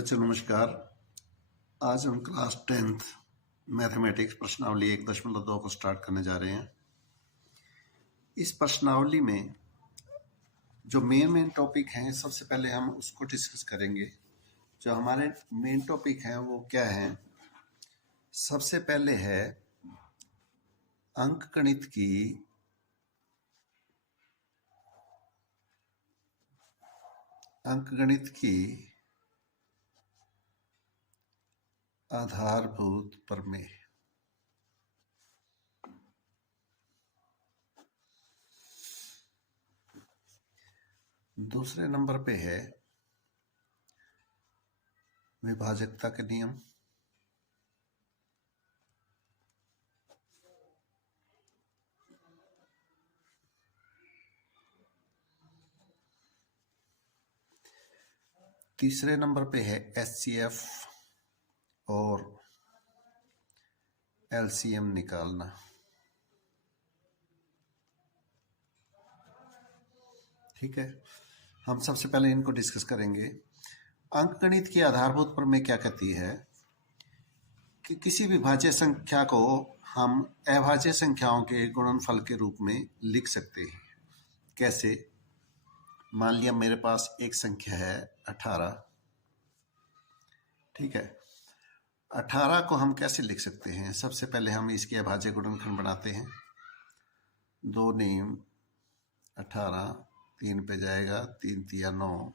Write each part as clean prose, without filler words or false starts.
बच्चों नमस्कार। आज हम क्लास 10th मैथमेटिक्स प्रश्नावली 1.2 को स्टार्ट करने जा रहे हैं। इस प्रश्नावली में जो मेन टॉपिक हैं सबसे पहले हम उसको डिस्कस करेंगे। जो हमारे मेन टॉपिक हैं वो क्या हैं? सबसे पहले है अंकगणित की आधारभूत प्रमेय। दूसरे नंबर पे है विभाजकता के नियम। तीसरे नंबर पे है एचसीएफ और एलसीएम निकालना। ठीक है, हम सबसे पहले इनको डिस्कस करेंगे। अंकगणित की आधारभूत प्रमेय क्या कहती है कि किसी भी भाज्य संख्या को हम अभाज्य संख्याओं के गुणनफल के रूप में लिख सकते हैं। कैसे? मान लिया मेरे पास एक संख्या है 18। ठीक है, 18 को हम कैसे लिख सकते हैं? सबसे पहले हम इसके अभाज्य गुणनखंड बनाते हैं। 2 नीम 18, 3 पे जाएगा, 3 तिया 9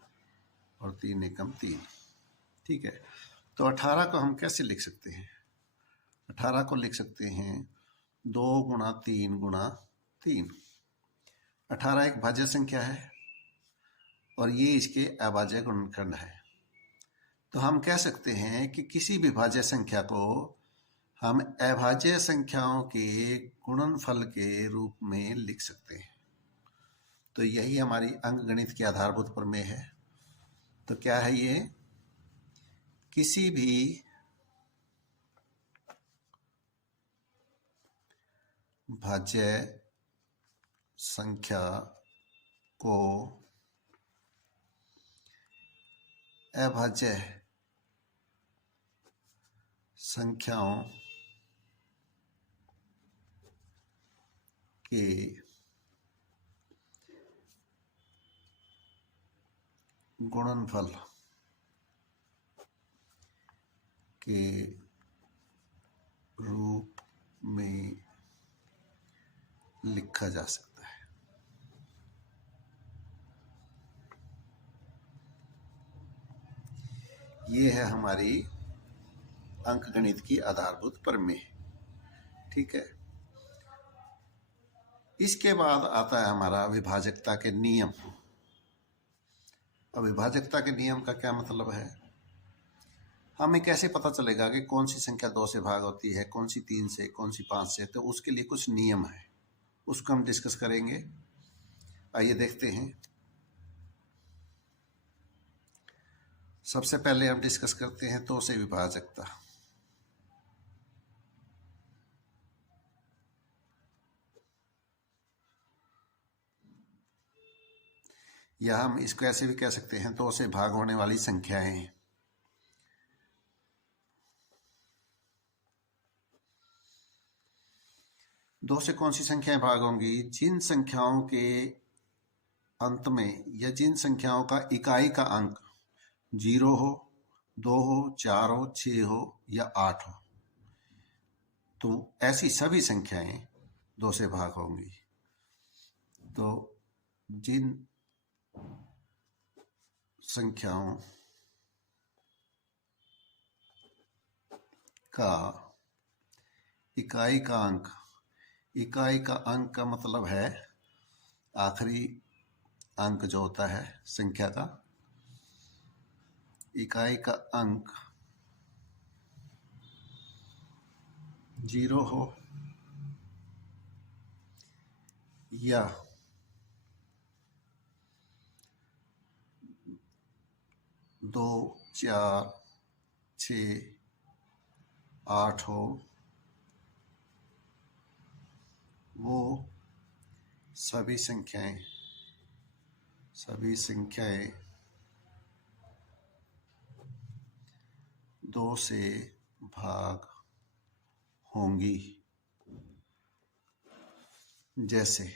और 3 एकम 3। ठीक है, तो 18 को हम कैसे लिख सकते हैं? 18 को लिख सकते हैं 2 गुणा 3 गुणा 3। 18 एक भाज्य संख्या है और ये इसके अभाज्य गुणनखंड है। तो हम कह सकते हैं कि किसी भी भाज्य संख्या को हम अभाज्य संख्याओं के गुणनफल के रूप में लिख सकते हैं। तो यही हमारी अंकगणित की आधारभूत प्रमेय है। तो क्या है ये? किसी भी भाज्य संख्या को अभाज्य संख्याओं के गुणनफल के रूप में लिखा जा सकता है। ये है हमारी अंकगणित की आधारभूत प्रमेय। ठीक है, इसके बाद आता है हमारा विभाजकता के नियम। अब विभाजकता के नियम का क्या मतलब है? हमें कैसे पता चलेगा कि कौन सी संख्या 2 से भाग होती है, कौन सी 3 से, कौन सी 5 से? तो उसके लिए कुछ नियम है, उसको हम डिस्कस करेंगे। आइए देखते हैं। सबसे पहले हम डिस्कस करते हैं 2 से विभाजकता। या हम इसको ऐसे भी कह सकते हैं 2 से भाग होने वाली संख्याएं। दो से कौन सी संख्याएं भाग होंगी? जिन संख्याओं के अंत में या जिन संख्याओं का इकाई का अंक 0 हो, 2 हो, 4 हो, 6 हो या 8 हो, तो ऐसी सभी संख्याएं 2 से भाग होंगी। तो जिन संख्याओं का इकाई का अंक, इकाई का अंक का मतलब है आखिरी अंक जो होता है संख्या का, इकाई का अंक 0 हो या 2, 4, 6, 8 हो, वो सभी संख्याएं 2 से भाग होंगी। जैसे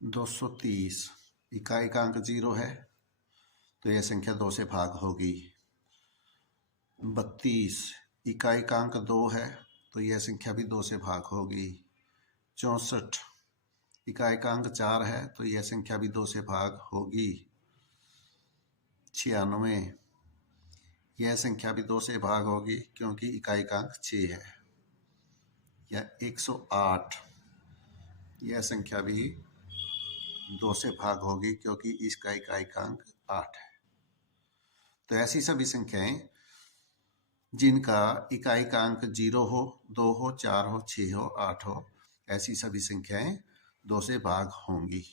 230 इकाई का अंक 0 है तो यह संख्या 2 से भाग होगी। 32 इकाई का अंक 2 है तो यह संख्या भी 2 से भाग होगी। 64 इकाई का अंक 4 है तो यह संख्या भी 2 से भाग होगी। 96 यह संख्या भी 2 से भाग होगी क्योंकि इकाई का अंक 6 है। या 108 यह संख्या भी 2 से भाग होगी क्योंकि इसका इकाई का अंक 8 है। तो ऐसी सभी संख्याएं जिनका इकाई का अंक 0 हो, 2 हो, 4 हो, 6 हो, 8 हो, ऐसी सभी संख्याएं 2 से भाग होंगी।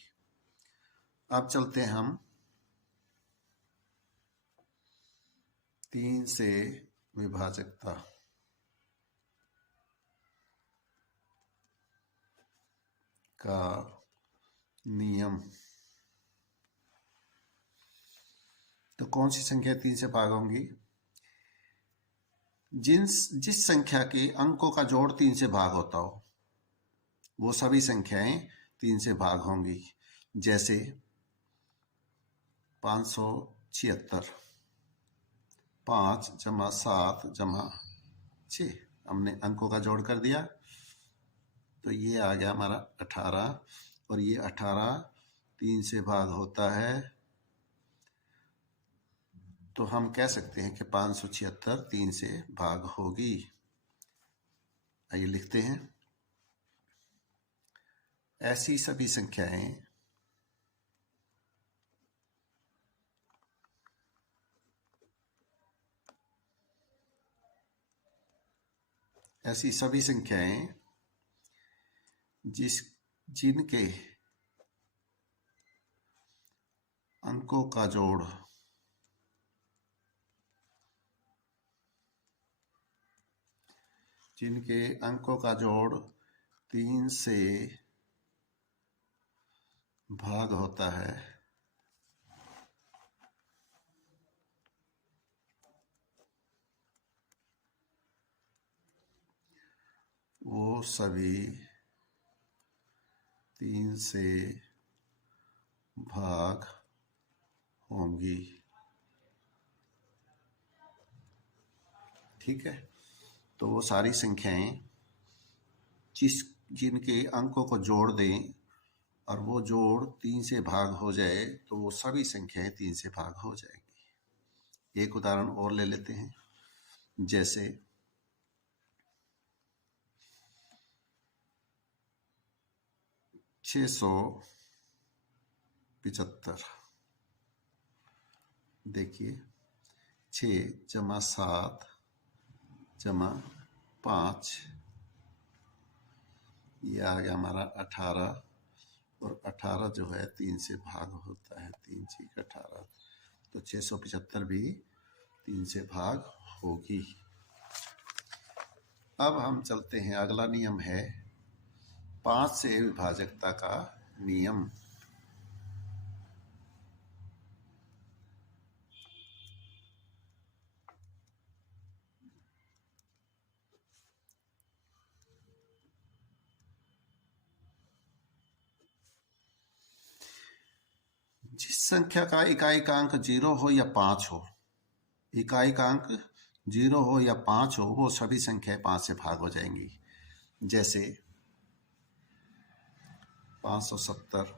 अब चलते हैं हम 3 से विभाजकता। का नियम। तो कौन सी संख्या 3 से भाग होंगी? जिस संख्या के अंकों का जोड़ 3 से भाग होता हो वो सभी संख्याएं 3 से भाग होंगी। जैसे 576 5 जमा 7 जमा 6 हमने अंकों का जोड़ कर दिया तो ये आ गया हमारा 18 और ये 18 3 से भाग होता है तो हम कह सकते हैं कि 576 3 से भाग होगी। आइए लिखते हैं। ऐसी सभी संख्याएं जिनके अंकों का जोड़ 3 से भाग होता है वो सभी 3 से भाग होंगी। ठीक है, तो वो सारी संख्याएं जिनके अंकों को जोड़ दें और वो जोड़ 3 से भाग हो जाए तो वो सभी संख्याएं 3 से भाग हो जाएंगी। एक उदाहरण और ले लेते हैं। जैसे 675 देखिए 6 जमा 7 जमा 5 ये आ गया हमारा 18 और 18 जो है 3 से भाग होता है। 3 6 18 तो 675 भी 3 से भाग होगी। अब हम चलते हैं, अगला नियम है 5 से विभाजकता का नियम। जिस संख्या का इकाई का अंक 0 हो या 5 हो, इकाई का अंक 0 हो या 5 हो, वो सभी संख्याएं 5 से भाग हो जाएंगी। जैसे 570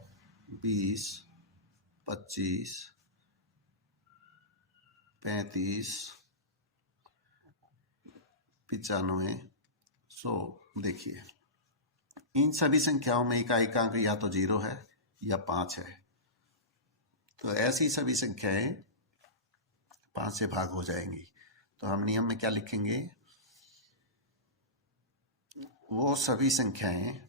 20 25 35 95 100। देखिए इन सभी संख्याओं में इकाई का अंक या तो 0 है या 5 है, तो ऐसी सभी संख्याएं 5 से भाग हो जाएंगी। तो हम नियम में क्या लिखेंगे? वो सभी संख्याएं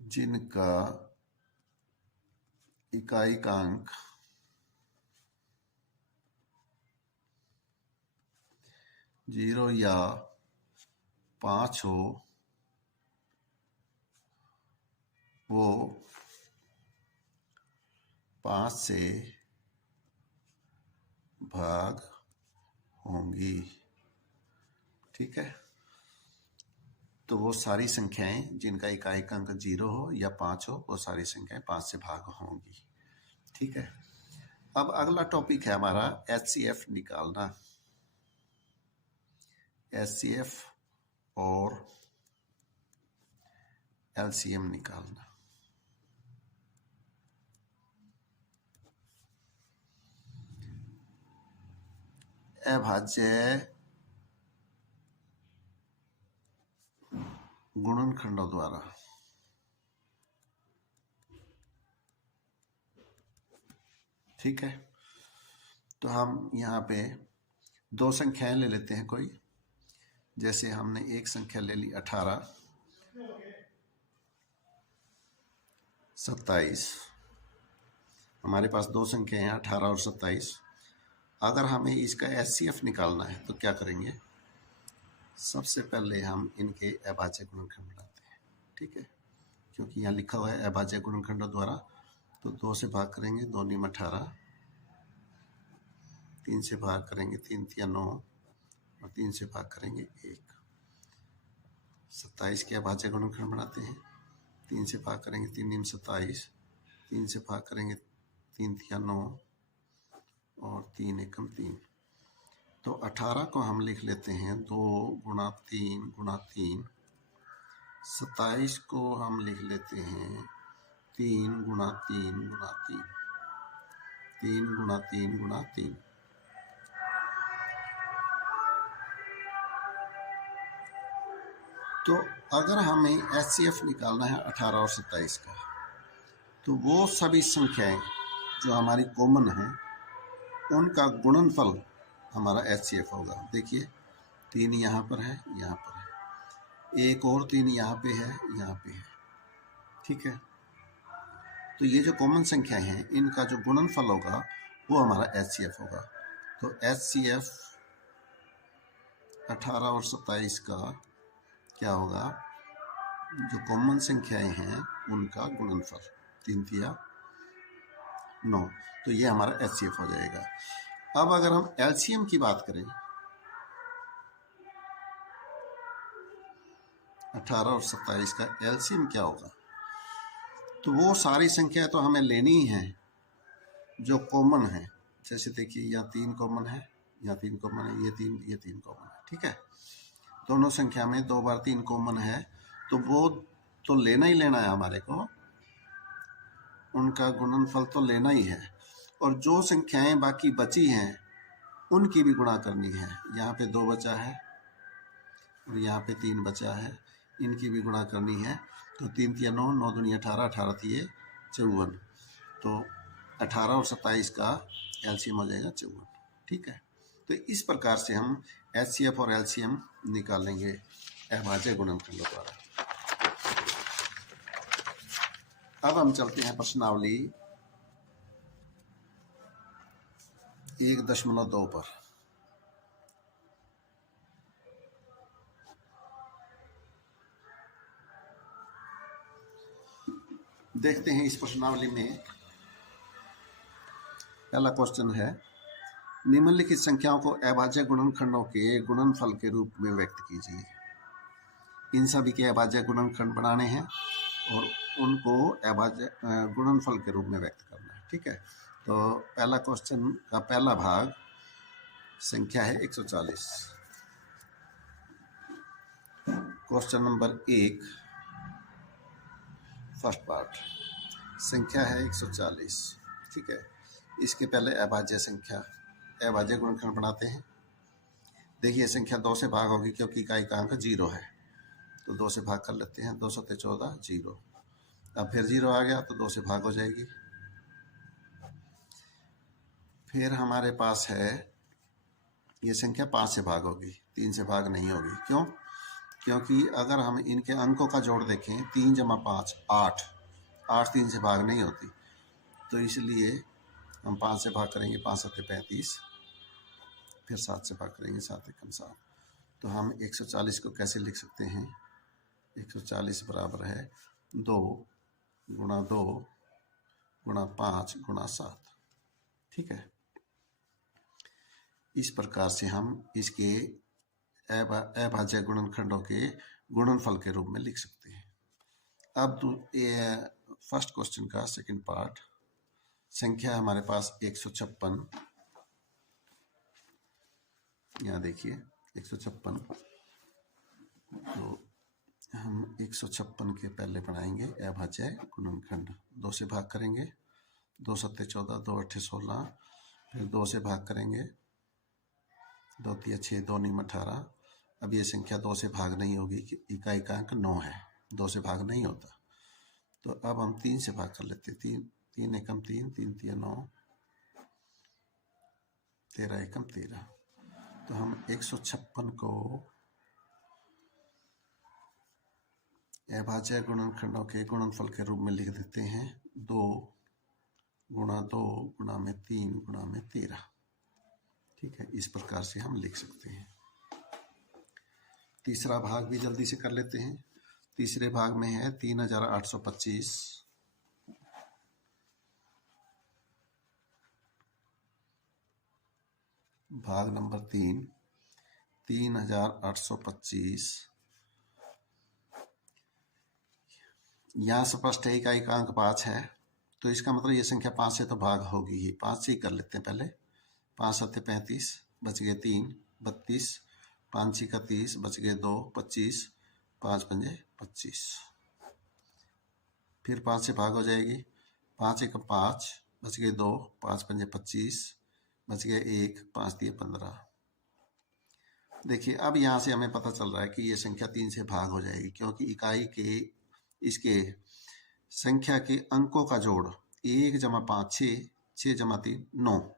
जिनका इकाई का अंक 0 या 5 हो वो 5 से भाग होंगी। ठीक है, तो वो सारी संख्याएं जिनका इकाई अंक 0 हो या 5 हो, वो सारी संख्याएं 5 से भाग होंगी। ठीक है, अब अगला टॉपिक है हमारा HCF निकालना। HCF और LCM निकालना। अभाज्य गुणनखंडों द्वारा ठीक है, तो हम यहाँ पे दो संख्याएं ले लेते हैं कोई। जैसे हमने एक संख्या ले ली 18, 27। हमारे पास दो संख्याएं हैं 18 और 27। अगर हमें इसका HCF निकालना है तो क्या करेंगे, सबसे पहले हम इनके अभाज्य गुणनखंड बनाते हैं। ठीक है, क्योंकि यहाँ लिखा हुआ है अभाज्य गुणनखंडों द्वारा, तो 2 से भाग करेंगे, 2 × 18, 3 से भाग करेंगे, 3 × 9, और 3 से भाग करेंगे 1। 27 के अभाज्य गुणनखंड बनाते हैं। 3 से भाग करेंगे, 3 × 27, 3 से भाग करेंगे, 3 × 9, और 3 × 3। तो 18 को हम लिख लेते हैं 2 × 3 × 3। 27 को हम लिख लेते हैं 3 × 3 × 3, 3 × 3 × 3। तो अगर हमें HCF निकालना है 18 और 27 का, तो वो सभी संख्याएं जो हमारी कॉमन हैं उनका गुणनफल हमारा HCF होगा। देखिए 3 यहाँ पर है, यहाँ पर है, एक और 3 यहाँ पे है, यहाँ पे है। ठीक है, तो ये जो कॉमन संख्याएं हैं इनका जो गुणनफल होगा वो हमारा HCF होगा। तो HCF 18 और 27 का क्या होगा, जो कॉमन संख्याएं हैं उनका गुणनफल, 3 × 9, तो ये हमारा HCF हो जाएगा। अब अगर हम LCM की बात करें, 18 और 27 का LCM क्या होगा, तो वो सारी संख्या तो हमें लेनी ही है जो कॉमन है। जैसे देखिए यहाँ 3 कॉमन है, यहाँ 3 कॉमन है, ये 3 कॉमन है। ठीक है, दोनों संख्या में 2 बार 3 कॉमन है, तो वो तो लेना ही लेना है हमारे को, उनका गुणनफल तो लेना ही है। और जो संख्याएं बाकी बची हैं उनकी भी गुणा करनी है। यहाँ पे 2 बचा है और यहाँ पे 3 बचा है, इनकी भी गुणा करनी है। तो 3 × 9, 9 × 18, 18 × 54। तो 18 और 27 का LCM हो जाएगा 54। ठीक है, तो इस प्रकार से हम HCF और LCM निकालेंगे अभाज्य गुणनखंडों द्वारा। अब हम चलते हैं प्रश्नावली 1.2 पर। देखते हैं इस प्रश्नावली में पहला क्वेश्चन है, निम्नलिखित संख्याओं को अभाज्य गुणनखंडों के गुणनफल के रूप में व्यक्त कीजिए। इन सभी के अभाज्य गुणनखंड बनाने हैं और उनको अभाज्य गुणनफल के रूप में व्यक्त करना है। ठीक है, तो पहला क्वेश्चन का पहला भाग संख्या है 140। क्वेश्चन नंबर 1 फर्स्ट पार्ट, संख्या है 140। ठीक है, इसके पहले अभाज्य संख्या, अभाज्य गुणनखंड बनाते हैं। देखिए संख्या 2 से भाग होगी क्योंकि इकाई का अंक 0 है, तो 2 से भाग कर लेते हैं। 2 × 7 = 14, 0। अब फिर 0 आ गया तो 2 से भाग हो जाएगी। फिर हमारे पास है ये संख्या 5 से भाग होगी, 3 से भाग नहीं होगी। क्यों? क्योंकि अगर हम इनके अंकों का जोड़ देखें, 3 × 5 8, 8 3 से भाग नहीं होती, तो इसलिए हम 5 से भाग करेंगे, 5 × 7 = 35। फिर 7 से भाग करेंगे, 7 × 1 = 7। तो हम 140 को कैसे लिख सकते हैं? 140 बराबर है 2 गुणा 2 गुणा 5 गुणा 7। ठीक है, इस प्रकार से हम इसके अभाज्य गुणनखंडों के गुणनफल के रूप में लिख सकते हैं। अब फर्स्ट क्वेश्चन का सेकंड पार्ट, संख्या हमारे पास 156। यहाँ देखिए 156, तो हम 156 के पहले बनाएंगे अभाज्य गुणनखंड। 2 से भाग करेंगे, 2 सत्ते 14, 2 अट्ठे 16, फिर 2 से भाग करेंगे, 2 तिया 6, 2 नीम 18। अब ये संख्या 2 से भाग नहीं होगी, इकाई का अंक 9 है, 2 से भाग नहीं होता। तो अब हम 3 से भाग कर लेते, 3 एकम 3, 3 तिया 9, 13 एकम 13। तो हम 156 को अभाज्य गुणनखंडों के गुणनफल के रूप में लिख देते हैं, 2 गुणा 2 गुणा में 3 गुणा में 13। ठीक है, इस प्रकार से हम लिख सकते हैं। तीसरा भाग भी जल्दी से कर लेते हैं। तीसरे भाग में है 3825, भाग नंबर 3, 3825। यहाँ स्पष्ट है इकाई का अंक 5 है, तो इसका मतलब ये संख्या 5 से तो भाग होगी ही। 5 से ही कर लेते हैं पहले। 5 सत्ते 35, बच गए 3, 32, 5 छिका 30, बच गए 2, 25, 5 पंजे 25। फिर 5 से भाग हो जाएगी, 5 एक 5, बच गए 2, 5 पंजे 25, बच गए 1, 5 दिए 15। देखिए अब यहाँ से हमें पता चल रहा है कि ये संख्या 3 से भाग हो जाएगी, क्योंकि इकाई के इसके संख्या के अंकों का जोड़ 1 जमा 5 6, 6 जमा 3 9,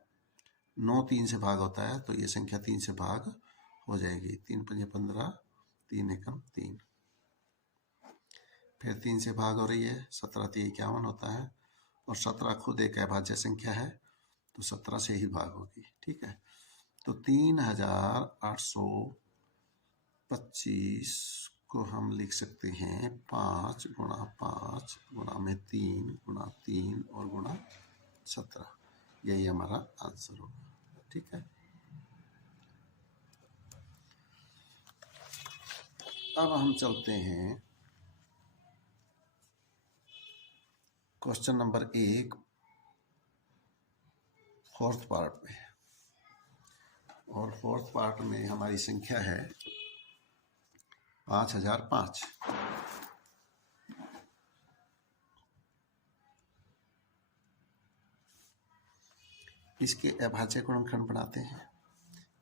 9 3 से भाग होता है, तो ये संख्या 3 से भाग हो जाएगी। 3 पंजे 15, 3 एकम 3। फिर 3 से भाग हो रही है, 17 3 51 होता है, और 17 खुद एक अभाज्य संख्या है, तो 17 से ही भाग होगी। ठीक है, तो 3825 को हम लिख सकते हैं 5 गुणा 5 गुणा में 3 गुणा 3 और गुणा 17। यही हमारा आंसर होगा। ठीक है, अब हम चलते हैं क्वेश्चन नंबर 1, फोर्थ पार्ट में। और फोर्थ पार्ट में हमारी संख्या है 5005। इसके अभाज्य गुणनखंड बनाते हैं।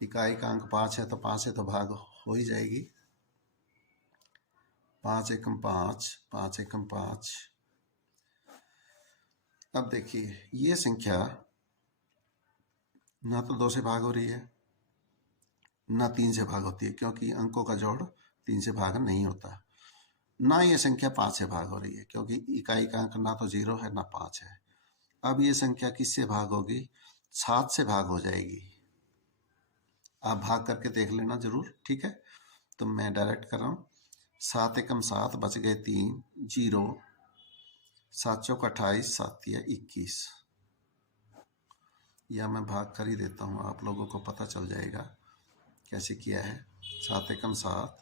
इकाई का अंक 5 है, तो 5 से तो भाग हो ही जाएगी। 5 एकम 5, 5 एकम 5। अब देखिए ये संख्या ना तो 2 से भाग हो रही है, ना 3 से भाग होती है, क्योंकि अंकों का जोड़ 3 से भाग नहीं होता। ना ये संख्या 5 से भाग हो रही है, क्योंकि इकाई का अंक ना तो 0 है ना 5 है। अब ये संख्या किससे भाग होगी? 7 से भाग हो जाएगी। आप भाग करके देख लेना जरूर। ठीक है, तो मैं डायरेक्ट कर रहा हूँ। 7 एकम 7, बच गए 3, 0, 7 चौक 28, 7 तिया 21। या मैं भाग कर ही देता हूँ, आप लोगों को पता चल जाएगा कैसे किया है। 7 एकम 7,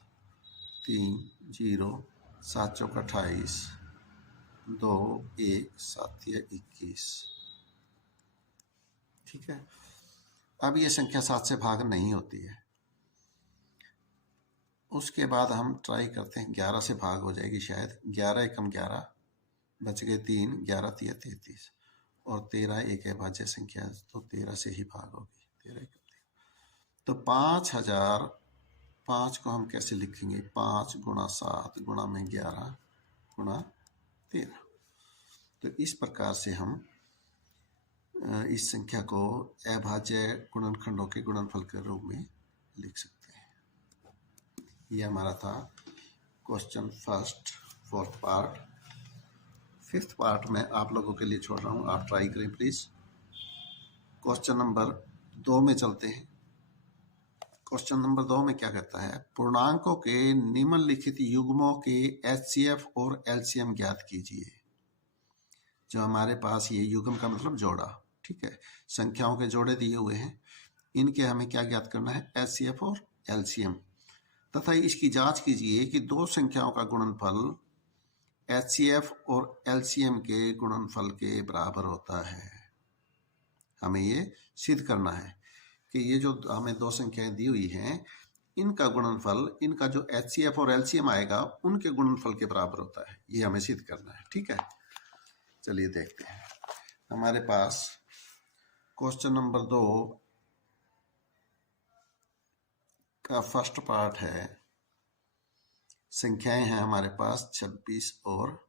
3, 0, 7 चौक 28, 2, 1, 7 तिया 21। ठीक है, अब ये संख्या 7 से भाग नहीं होती है। उसके बाद हम ट्राई करते हैं, 11 से भाग हो जाएगी शायद। 11 एकम 11, बच गए 3, 11 तिया 33, और 13 एक अभाज्य संख्या है, तो 13 से ही भाग होगी। 13 एकम 13। तो 5005 को हम कैसे लिखेंगे? 5 गुणा 7 गुणा में 11 गुणा 13। तो इस प्रकार से हम इस संख्या को अभाज्य गुणनखंडों के गुणनफल के रूप में लिख सकते हैं। ये हमारा था question first, fourth part. Fifth part में आप लोगों के लिए छोड़ रहा हूँ, आप ट्राई करें प्लीज। क्वेश्चन नंबर 2 में चलते हैं। क्वेश्चन नंबर 2 में क्या कहता है, पूर्णांकों के निम्नलिखित युग्मों के HCF और LCM ज्ञात कीजिए। जो हमारे पास ये युग्म का मतलब जोड़ा, ठीक है, संख्याओं के जोड़े दिए हुए हैं, इनके हमें क्या ज्ञात करना है, HCF और LCM, तथा इसकी जांच कीजिए कि दो संख्याओं का गुणनफल HCF और LCM के गुणनफल के बराबर होता है। हमें ये सिद्ध करना है कि ये जो हमें दो संख्याएं दी हुई हैं, इनका गुणनफल, इनका जो HCF और LCM आएगा उनके गुणनफल के बराबर होता है। ये हमें सिद्ध करना है, ठीक है। चलिए देखते हैं। हमारे पास क्वेश्चन नंबर 2 का फर्स्ट पार्ट है, संख्याएं हैं हमारे पास 26 और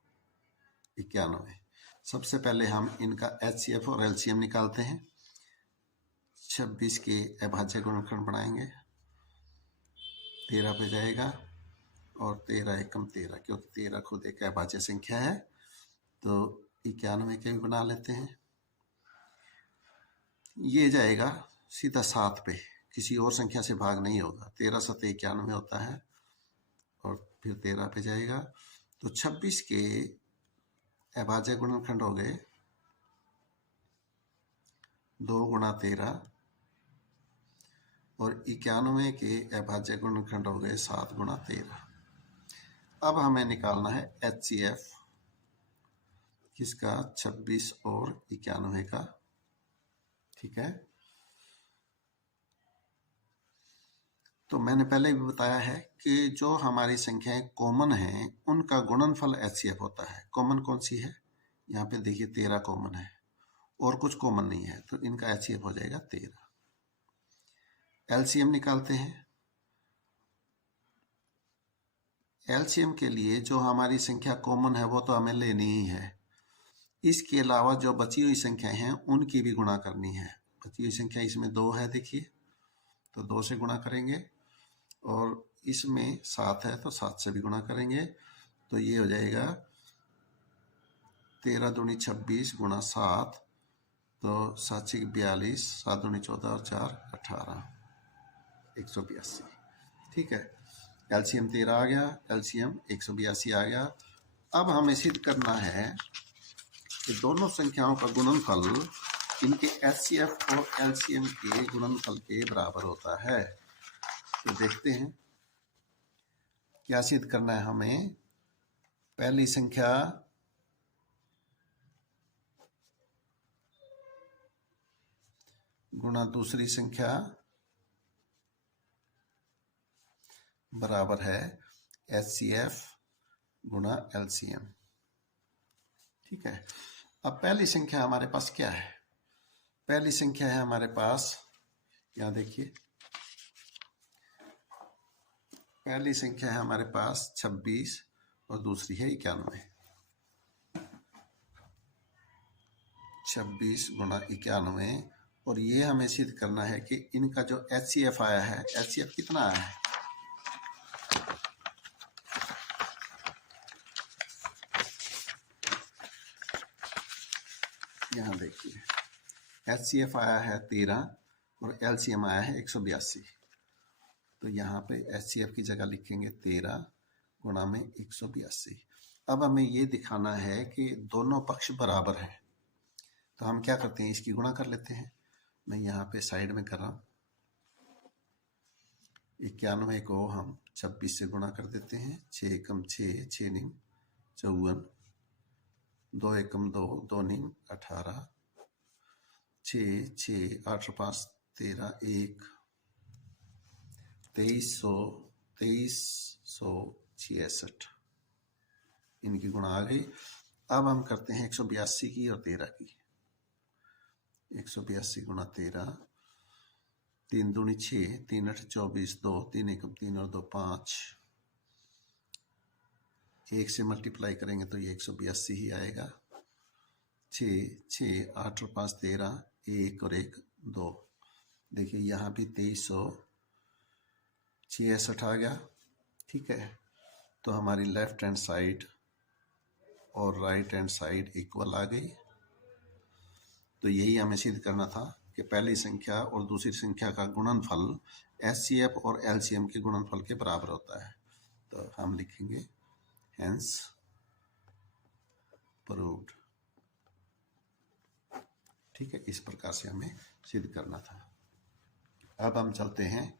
91। सबसे पहले हम इनका HCF और LCM निकालते हैं। 26 के अभाज्य गुणनखंड बनाएंगे, 13 पे जाएगा और 13 एकम 13, क्योंकि 13 खुद एक अभाज्य संख्या है तो 91 के भी बना लेते हैं। ये जाएगा सीधा 7 पे, किसी और संख्या से भाग नहीं होगा। 13 7 91 होता है और फिर 13 पे जाएगा तो 26 के अभाज्य गुणनखंड हो गए 2 गुणा 13 और 91 के अभाज्य गुणनखंड हो गए 7 गुणा 13। अब हमें निकालना है HCF किसका, 26 और 91 का, ठीक है। तो मैंने पहले भी बताया है कि जो हमारी संख्याएं कॉमन हैं उनका गुणनफल HCF होता है। कॉमन कौन सी है, यहाँ पे देखिए 13 कॉमन है और कुछ कॉमन नहीं है, तो इनका HCF हो जाएगा 13। LCM निकालते हैं। LCM के लिए जो हमारी संख्या कॉमन है वो तो हमें लेनी ही है, इसके अलावा जो बची हुई संख्याएं हैं उनकी भी गुणा करनी है। बची हुई संख्या इसमें 2 है, देखिए, तो 2 से गुणा करेंगे और इसमें 7 है तो 7 से भी गुणा करेंगे, तो ये हो जाएगा 13 दूनी 26 गुणा 7, तो 7 6 42, 7 दूनी 14 और 4 18, 182, ठीक है। LCM 13 आ गया, LCM 182 आ गया। अब हमें सिद्ध करना है कि दोनों संख्याओं का गुणनफल इनके HCF और LCM के गुणनफल के बराबर होता है। तो देखते हैं क्या सिद्ध करना है हमें। पहली संख्या गुणा दूसरी संख्या बराबर है HCF गुणा LCM, ठीक है। अब पहली संख्या हमारे पास क्या है, पहली संख्या है हमारे पास, यहाँ देखिए, पहली संख्या है हमारे पास 26 और दूसरी है 91। 26 गुणा 91, और ये हमें सिद्ध करना है कि इनका जो HCF आया है, HCF कितना आया है, यहाँ देखिए, HCF आया है 13 और LCM आया है 182। तो यहाँ पे HCF की जगह लिखेंगे 13 गुणा में 182। अब हमें ये दिखाना है कि दोनों पक्ष बराबर हैं, तो हम क्या करते हैं, इसकी गुणा कर लेते हैं। मैं यहाँ पे साइड में कर रहा हूँ। 91 को हम 26 से गुणा कर देते हैं, 6 एकम 6, 6 निम 54, 2 एकम 2, 2 निम 18, 6 6 8 5 13, 1 2366, इनकी गुणा आ गई। अब हम करते हैं 182 की और 13 की। 182 गुणा 13, 3 दूनी 6, 3 8 24, 2 3 एकम 3 और 2 5, 1 से मल्टीप्लाई करेंगे तो ये 182 ही आएगा। 6 6 8 और 5 13, 1 और 1 2, देखिए यहाँ भी 2366 आ गया, ठीक है। तो हमारी लेफ्ट हैंड साइड और राइट हैंड साइड इक्वल आ गई। तो यही हमें सिद्ध करना था कि पहली संख्या और दूसरी संख्या का गुणनफल HCF और LCM के गुणनफल के बराबर होता है। तो हम लिखेंगे हेंस प्रूव्ड। ठीक है, इस प्रकार से हमें सिद्ध करना था। अब हम चलते हैं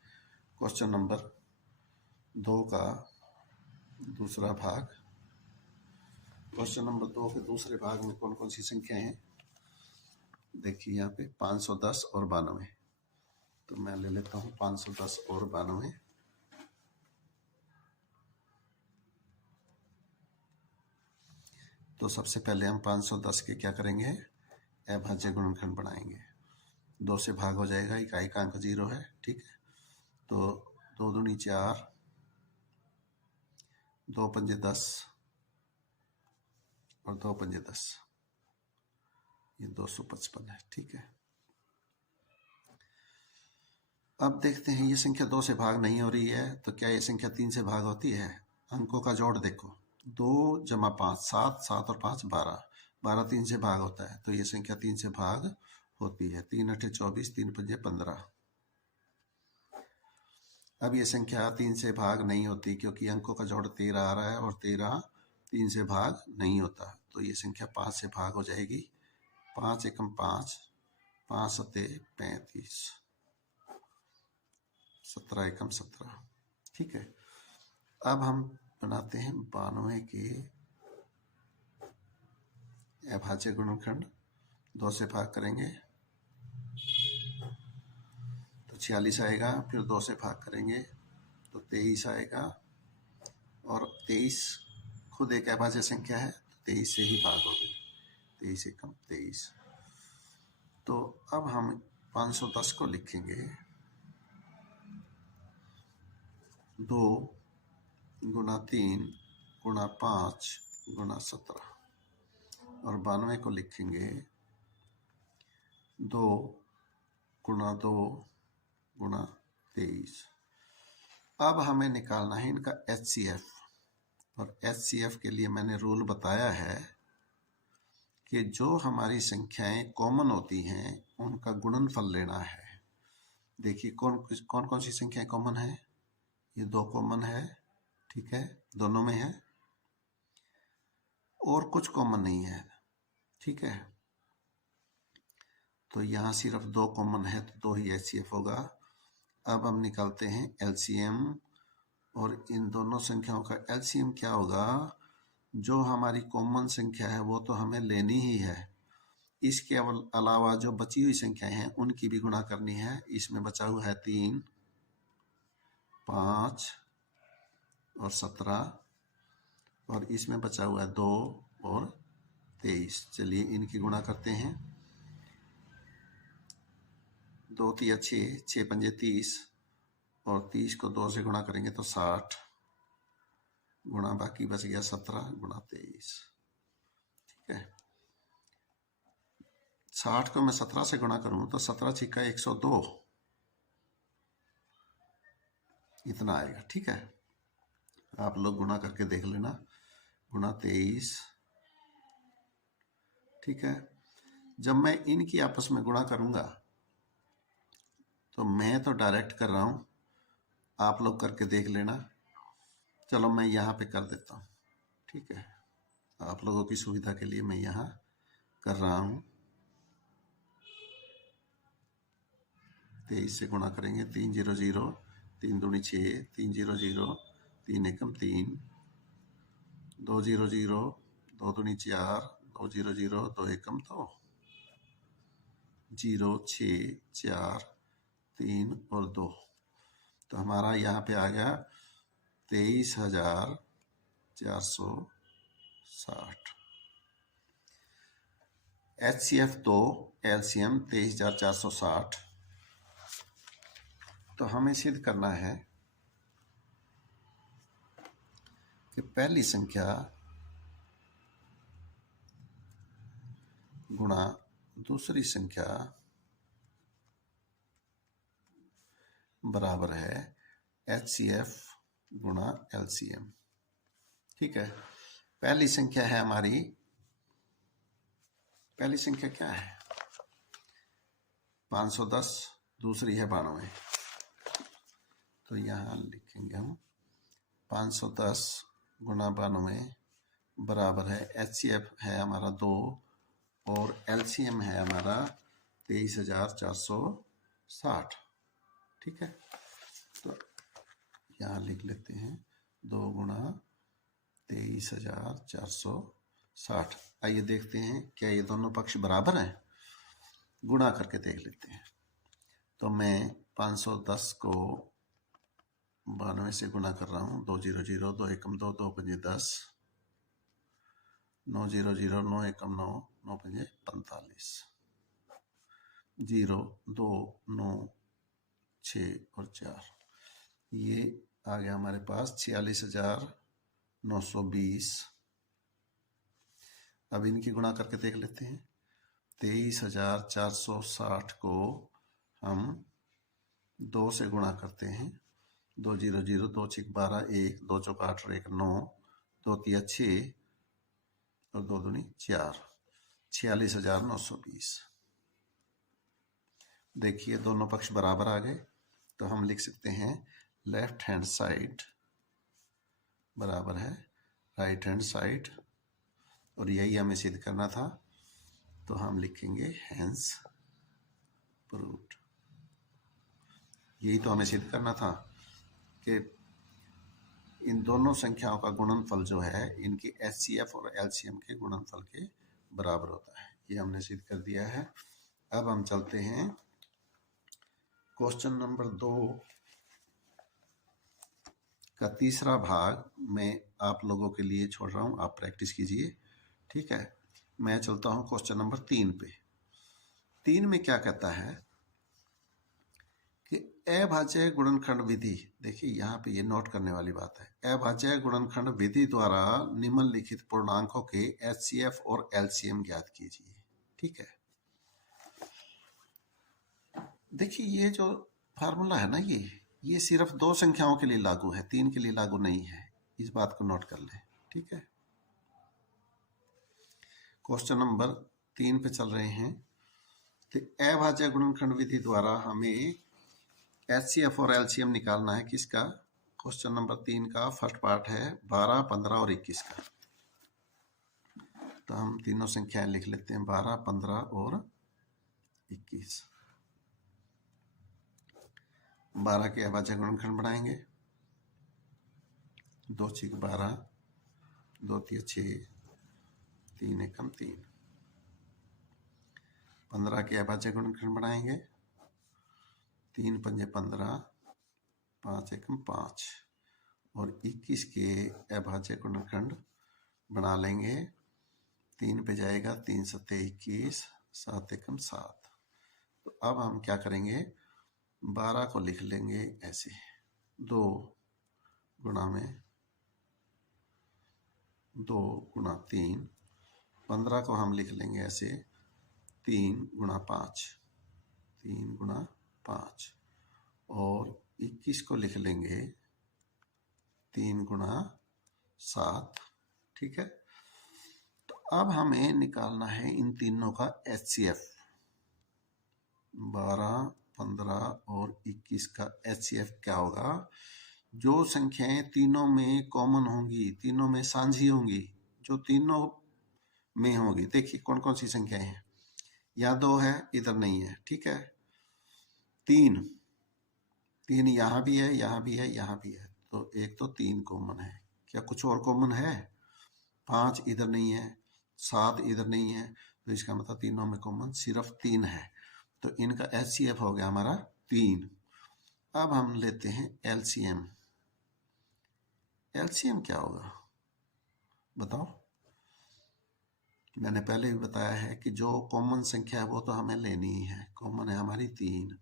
क्वेश्चन नंबर 2 का दूसरा भाग। क्वेश्चन नंबर 2 के दूसरे भाग में कौन कौन सी संख्याएं हैं? देखिए यहाँ पे 510 और 92। तो मैं ले लेता हूँ 510 और 92। तो सबसे पहले हम 510 के क्या करेंगे? अभाज्य गुणनखंड बनाएंगे। 2 से भाग हो जाएगा, इकाई का अंक 0 है। ठीक है, तो 2 दूनी 4, 2 पंजे 10 और 2 पंजे 10, ये 255 है। ठीक है, अब देखते हैं ये संख्या 2 से भाग नहीं हो रही है, तो क्या ये संख्या 3 से भाग होती है? अंकों का जोड़ देखो, 2 जमा 5 7, 7 और 5 12, 12 3 से भाग होता है, तो ये संख्या 3 से भाग होती है। 3 अठे 24, 3 पंजे 15। अब ये संख्या 3 से भाग नहीं होती क्योंकि अंकों का जोड़ 13 आ रहा है और 13 3 से भाग नहीं होता, तो ये संख्या 5 से भाग हो जाएगी। 5 एकम 5, 5 सते 35, 17 एकम 17। ठीक है, अब हम बनाते हैं 92 के अभाज्य गुणनखंड। 2 से भाग करेंगे तो 46 आएगा, फिर 2 से भाग करेंगे तो 23 आएगा, और 23 खुद एक अभाज्य संख्या है, तो 23 से ही भाग होगी। 23 एकम 23। तो अब हम 510 को लिखेंगे 2 गुना 3 गुना 5 गुना 17, और 92 को लिखेंगे 2 गुना 2 गुना 23। अब हमें निकालना है इनका HCF, और HCF के लिए मैंने रूल बताया है कि जो हमारी संख्याएं कॉमन होती हैं उनका गुणनफल लेना है। देखिए कौन कौन सी संख्याएं कॉमन है? ये 2 कॉमन है, ठीक है, दोनों में है, और कुछ कॉमन नहीं है। ठीक है, तो यहाँ सिर्फ 2 कॉमन है, तो 2 ही HCF होगा। अब हम निकालते हैं LCM, और इन दोनों संख्याओं का LCM क्या होगा? जो हमारी कॉमन संख्या है वो तो हमें लेनी ही है, इसके अलावा जो बची हुई संख्याएं हैं उनकी भी गुणा करनी है। इसमें बचा हुआ है 3, 5 और 17, और इसमें बचा हुआ है 2 और 23। चलिए इनकी गुणा करते हैं। 2 तिया 6, 6 पंजे 30, और 30 को 2 से गुणा करेंगे तो 60, गुणा बाकी बच गया 17 गुणा 23। ठीक है, 60 को मैं 17 से गुणा करूं तो 17 छिक्का 102, इतना आएगा। ठीक है, आप लोग गुणा करके देख लेना, गुणा 23। ठीक है, जब मैं इनकी आपस में गुणा करूंगा तो मैं तो डायरेक्ट कर रहा हूं, आप लोग करके देख लेना। चलो मैं यहाँ पे कर देता हूँ। ठीक है, आप लोगों की सुविधा के लिए मैं यहाँ कर रहा हूँ। 23 से गुणा करेंगे, 3 0 0, 3 दूनी 6, 3 0 0, 3 एकम 3, 2 0 0, 2 दूनी 4, 2 0 0, 2 एकम 2, 0 6 4 3 और 2। तो हमारा यहाँ पे आ गया 23,460। HCF 2, LCM 23,460। तो हमें सिद्ध करना है कि पहली संख्या गुणा दूसरी संख्या बराबर है HCF गुणा LCM। ठीक है, पहली संख्या है हमारी, पहली संख्या क्या है? 510, दूसरी है 92। तो यहाँ लिखेंगे हम 510 गुना 92 बराबर है, HCF है हमारा 2 और LCM है हमारा 23,460। ठीक है, तो यहाँ लिख लेते हैं 2 गुना 23,460। आइए देखते हैं क्या ये दोनों पक्ष बराबर हैं, गुणा करके देख लेते हैं। तो मैं 510 को 92 से गुणा कर रहा हूँ, 2 0 0 2 एकम 2 2 पंजे 10, 9 0 0 9 एकम 9 9 पंजे 45, 0 2 9 6 और 4, ये आ गया हमारे पास 46,920। अब इनकी गुणा करके देख लेते हैं। 23,460 को हम 2 से गुणा करते हैं, 2 0 0 2 6 12 1 2 चौक 8 और 1 9 2 3 6 और 2 दूनी 4, 46,920। देखिए दोनों पक्ष बराबर आ गए, तो हम लिख सकते हैं लेफ्ट हैंड साइड बराबर है राइट हैंड साइड, और यही हमें सिद्ध करना था, तो हम लिखेंगे हैंस प्रूव्ड। यही तो हमें सिद्ध करना था कि इन दोनों संख्याओं का गुणनफल जो है इनकी HCF और LCM के गुणनफल के बराबर होता है। ये हमने सिद्ध कर दिया है। अब हम चलते हैं क्वेश्चन नंबर 2 का तीसरा भाग मैं आप लोगों के लिए छोड़ रहा हूँ, आप प्रैक्टिस कीजिए। ठीक है, मैं चलता हूँ क्वेश्चन नंबर 3 पे। 3 में क्या कहता है कि अभाज्य गुणनखंड विधि, देखिए यहाँ पे ये नोट करने वाली बात है, अभाज्य गुणनखंड विधि द्वारा निम्नलिखित पूर्णांकों के HCF और LCM ज्ञात कीजिए। ठीक है, देखिए ये जो फार्मूला है ना, ये सिर्फ 2 संख्याओं के लिए लागू है, 3 के लिए लागू नहीं है, इस बात को नोट कर लें। ठीक है, क्वेश्चन नंबर 3 पे चल रहे हैं। तो अभाज्य गुणनखंड विधि द्वारा हमें HCF और LCM निकालना है किसका, क्वेश्चन नंबर 3 का फर्स्ट पार्ट है 12, 15 और 21 का। तो हम तीनों संख्याएं लिख लेते हैं, 12, 15 और 21। 12 के अभाज्य गुणनखंड बनाएंगे, 2 6 12, 2 3 6, 3 एकम 3। 15 के अभाज्य गुणनखंड बनाएंगे, 3 पंजे 15, 5 एकम 5। और 21 के अभाज्य गुणनखंड बना लेंगे, 3 पे जाएगा 3 7 21, 7 एकम 7। तो अब हम क्या करेंगे, 12 को लिख लेंगे ऐसे 2 गुणा में 2 गुणा 3। 15 को हम लिख लेंगे ऐसे 3 गुणा 5, 3 गुणा 5। और 21 को लिख लेंगे 3 गुणा 7। ठीक है, तो अब हमें निकालना है इन तीनों का HCF। 12, 15 और 21 का HCF क्या होगा, जो संख्याएं तीनों में कॉमन होंगी, तीनों में साझी होंगी, जो तीनों में होगी। देखिए कौन कौन सी संख्याएं हैं, यहाँ 2 है, इधर नहीं है। ठीक है, 3 यहाँ भी है, यहाँ भी है, यहाँ भी है, तो एक तो 3 कॉमन है। क्या कुछ और कॉमन है, 5 इधर नहीं है, 7 इधर नहीं है, तो इसका मतलब तीनों में कॉमन सिर्फ 3 है। तो इनका HCF हो गया हमारा 3। अब हम लेते हैं LCM। LCM क्या होगा बताओ। मैंने पहले भी बताया है कि जो कॉमन संख्या है वो तो हमें लेनी ही है, कॉमन है हमारी 3,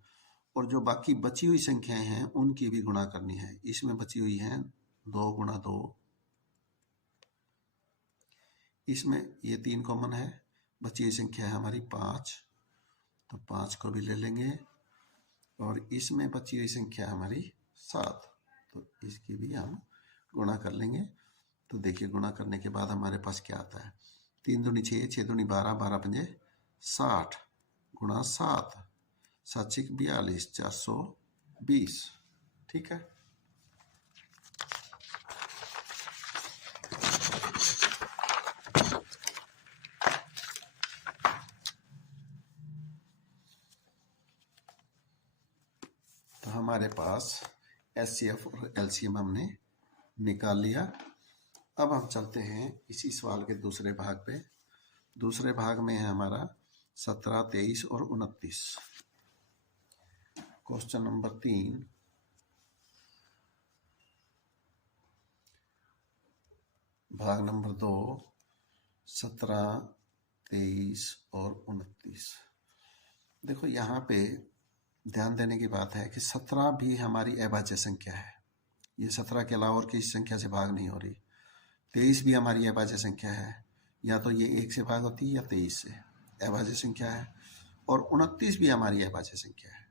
और जो बाकी बची हुई संख्याएं हैं उनकी भी गुणा करनी है। इसमें बची हुई हैं 2 गुणा 2, इसमें ये 3 कॉमन है, बची हुई संख्या है हमारी 5, तो 5 को भी ले लेंगे, और इसमें बची हुई संख्या हमारी 7, तो इसकी भी हम गुणा कर लेंगे। तो देखिए गुणा करने के बाद हमारे पास क्या आता है, 3 दूनी 6, 6 दूनी 12, 12 पंजे 60 गुणा 7, 7 6 42, 420। ठीक है, हमारे पास HCF और LCM हमने निकाल लिया। अब हम चलते हैं इसी सवाल के दूसरे भाग पे। दूसरे भाग में है हमारा 17, 23 और 29। क्वेश्चन नंबर 3, भाग नंबर 2, 17, 23 और 29। देखो यहाँ पे ध्यान देने की बात है कि 17 भी हमारी अभाज्य संख्या है। ये 17 के अलावा और किसी संख्या से भाग नहीं हो रही। 23 भी हमारी अभाज्य संख्या है, या तो ये 1 से भाग होती है या 23 से, अभाज्य संख्या है। और 29 भी हमारी अभाज्य संख्या है।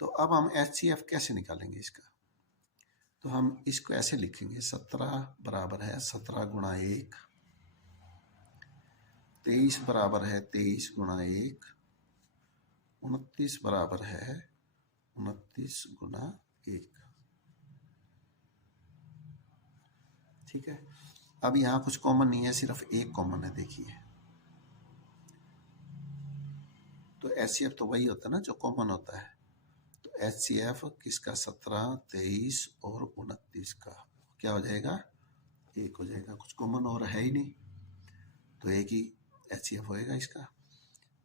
तो अब हम HCF कैसे निकालेंगे इसका? तो हम इसको ऐसे लिखेंगे, 17 बराबर है 17 गुणा 1, 23 बराबर है 23 गुणा 1, 29 बराबर है 29 गुणा 1। ठीक है। अब यहाँ कुछ कॉमन नहीं है, सिर्फ एक कॉमन है। देखिए, तो HCF तो वही होता है ना जो कॉमन होता है। तो HCF किसका? 17, 23 और 29 का क्या हो जाएगा? 1 हो जाएगा। कुछ कॉमन और है ही नहीं, तो एक ही HCF होएगा इसका।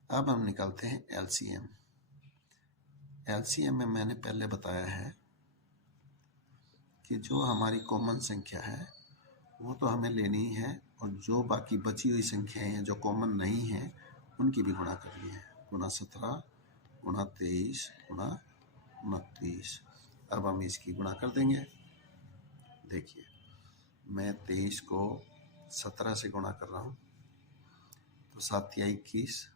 अब हम निकालते हैं LCM। LCM में मैंने पहले बताया है कि जो हमारी कॉमन संख्या है वो तो हमें लेनी है, और जो बाकी बची हुई संख्याएं हैं जो कॉमन नहीं है उनकी भी गुणा करनी है। गुणा 17 गुणा 23 गुणा 29। अब हम इसकी गुणा कर देंगे। देखिए, मैं 23 को 17 से गुणा कर रहा हूँ, तो 7 या 21,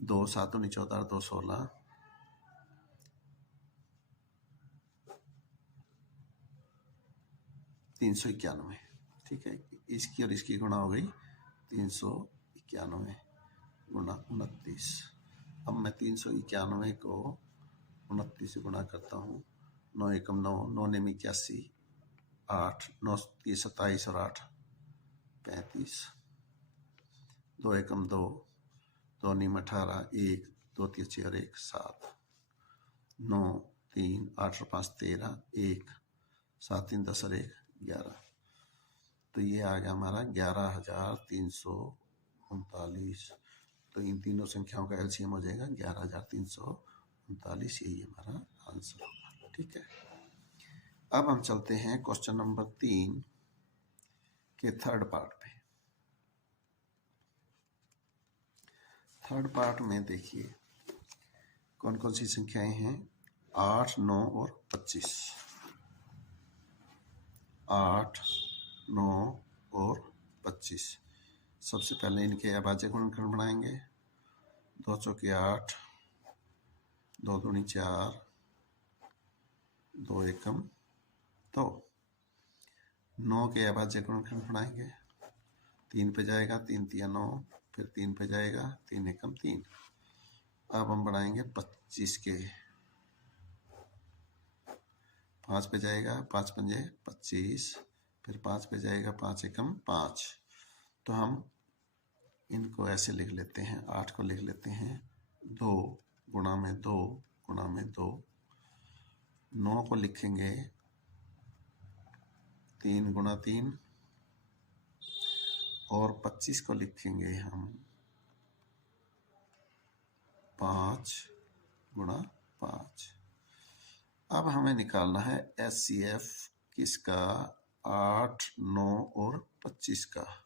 2 7 19 14, 2 16, 391। ठीक है, इसकी और इसकी गुणा हो गई 391 गुणा 29। अब मैं 391 को 29 से गुणा करता हूँ। 9 एकम 9, 9 नेम 81, 8 9 30 27 और 8 35, 2 एकम 2, 2 नीम 18, 1 2 3 6 और 1 7, 9 3 8 और 5 13, 1 7 3 10 और 1 11। तो ये आ गया हमारा 11,339। तो इन तीनों संख्याओं का LCM हो जाएगा 11,339। यही हमारा आंसर होगा। ठीक है। अब हम चलते हैं क्वेश्चन नंबर 3 के थर्ड पार्ट पे। थर्ड पार्ट में देखिए कौन कौन सी संख्याएं हैं। 8, 9 और 25। 8, 9 और 25। सबसे पहले इनके अभाज्य गुणनखंड बनाएंगे। 2 चौके 8, 2 दूनी 4, 2 एकम 2। 9 के अभाज्य गुणनखंड बनाएंगे। 3 पे जाएगा, 3 तिया 9, फिर 3 पे जाएगा, 3 एकम 3। अब हम बनाएंगे 25 के। 5 पे जाएगा, 5 पंजे 25, फिर 5 पे जाएगा, 5 एकम 5। तो हम इनको ऐसे लिख लेते हैं। 8 को लिख लेते हैं 2 गुणा में 2 गुणा में 2। 9 को लिखेंगे 3 गुणा 3, और 25 को लिखेंगे हम 5 गुणा 5। अब हमें निकालना है HCF किसका? 8, 9 और 25 का।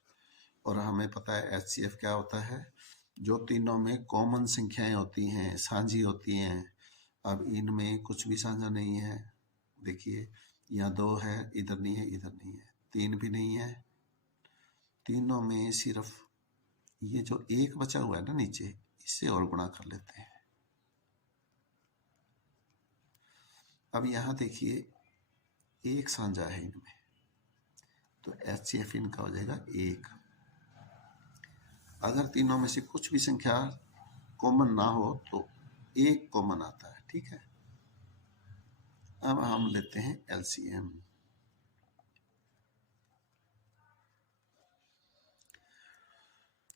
और हमें पता है HCF क्या होता है? जो तीनों में कॉमन संख्याएं होती हैं, साझी होती हैं। अब इनमें कुछ भी साझा नहीं है। देखिए, यहाँ 2 है, इधर नहीं है, इधर नहीं है। 3 भी नहीं है। तीनों में सिर्फ ये जो 1 बचा हुआ है ना नीचे, इससे और गुणा कर लेते हैं। अब यहाँ देखिए 1 साझा है इनमें, तो HCF इनका हो जाएगा 1। अगर तीनों में से कुछ भी संख्या कॉमन ना हो तो 1 कॉमन आता है। ठीक है। अब हम लेते हैं LCM।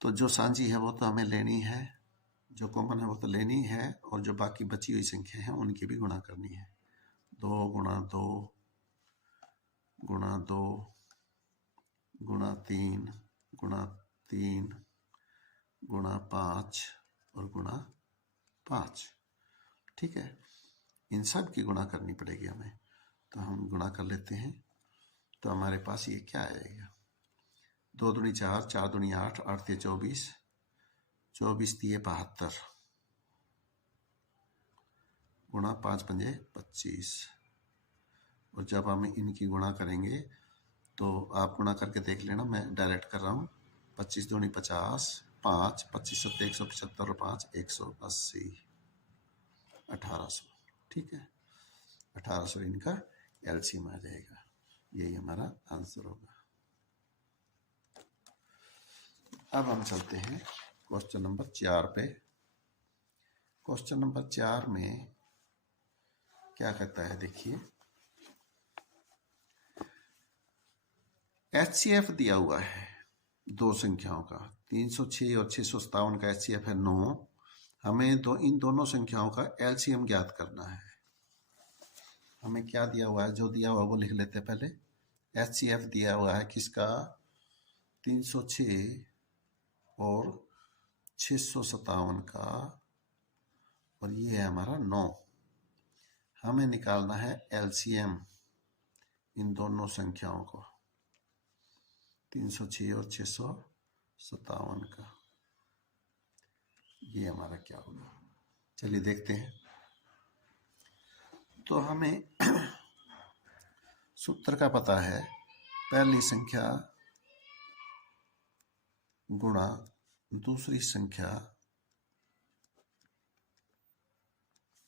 तो जो साझी है वो तो हमें लेनी है, जो कॉमन है वो तो लेनी है, और जो बाकी बची हुई संख्या है उनकी भी गुणा करनी है। 2 गुणा 2 गुणा 2 गुणा 3 गुणा 3 गुणा 5 और गुणा 5। ठीक है, इन सब की गुणा करनी पड़ेगी हमें, तो हम गुणा कर लेते हैं। तो हमारे पास ये क्या आएगा, 2 दूनी 4, 4 दूनी 8, 8 तिये 24, 24 तिये 72 गुणा 5 पंजे 25। और जब हम इनकी गुणा करेंगे तो आप गुणा करके देख लेना, मैं डायरेक्ट कर रहा हूँ। 25 दूनी 50, 5 25 सत्ते 175 और 5 180, 1800। ठीक है, 1800 इनका एलसीएम आ जाएगा। यही हमारा आंसर होगा। अब हम चलते हैं क्वेश्चन नंबर 4 पे। क्वेश्चन नंबर 4 में क्या कहता है, देखिए एचसीएफ दिया हुआ है दो संख्याओं का, 306 और 657 का एचसीएफ है 9। हमें इन दोनों संख्याओं का एलसीएम ज्ञात करना है। हमें क्या दिया हुआ है, जो दिया हुआ है वो लिख लेते हैं पहले। एचसीएफ दिया हुआ है किसका, 306 और 657 का, और ये है हमारा 9। हमें निकालना है एलसीएम इन दोनों संख्याओं को, 306 और 657 का। ये हमारा क्या होगा, चलिए देखते हैं। तो हमें सूत्र का पता है, पहली संख्या गुणा दूसरी संख्या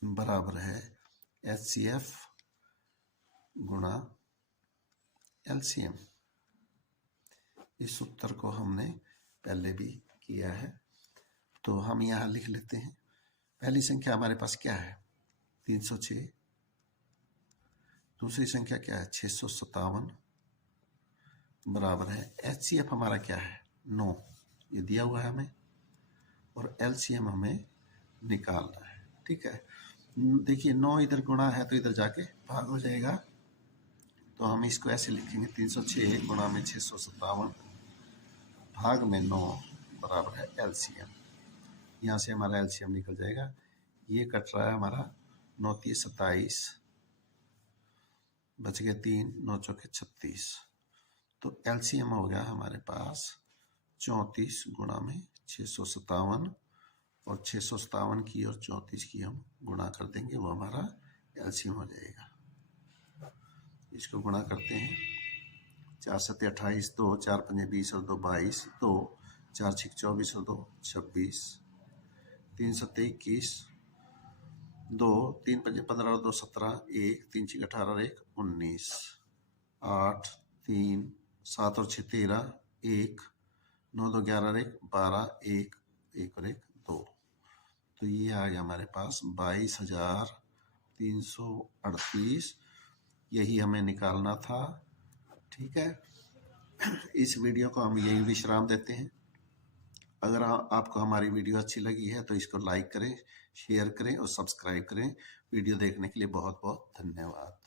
बराबर है एचसीएफ गुणा एलसीएम। इस सूत्र को हमने पहले भी किया है, तो हम यहाँ लिख लेते हैं। पहली संख्या हमारे पास क्या है, 306, दूसरी संख्या क्या है 657, बराबर है एचसीएफ हमारा क्या है 9, ये दिया हुआ है हमें, और एलसीएम हमें निकालना है। ठीक है, देखिए 9 इधर गुणा है तो इधर जाके भाग हो जाएगा, तो हम इसको ऐसे लिखेंगे 306 गुणा में 657 भाग में 9 बराबर है एलसीएम। यहाँ से हमारा एलसीएम निकल जाएगा। ये कट रहा है हमारा 9 तिये 27, बच गए 3, 9 चौके 36, तो एलसीएम हो गया हमारे पास 34 गुणा में 657, और 657 की और 34 की हम गुणा कर देंगे, वो हमारा एलसीएम हो जाएगा। इसको गुणा करते हैं, 4 सत्ते 28, 2 4 पंजे 20 और 2 22, 2 4 6 24 और 2 26, 3 सत्ते 21, 2 3 पंजे 15 और 2 17, 1 3 6 18 और 1 19, 8 3 7 और 6 13, 1 9 2 11 और 1 12, 1 1 और 1 2। तो ये आ गया हमारे पास 22,338। यही हमें निकालना था। ठीक है, इस वीडियो को हम यही विश्राम देते हैं। अगर आपको हमारी वीडियो अच्छी लगी है तो इसको लाइक करें, शेयर करें और सब्सक्राइब करें। वीडियो देखने के लिए बहुत बहुत धन्यवाद।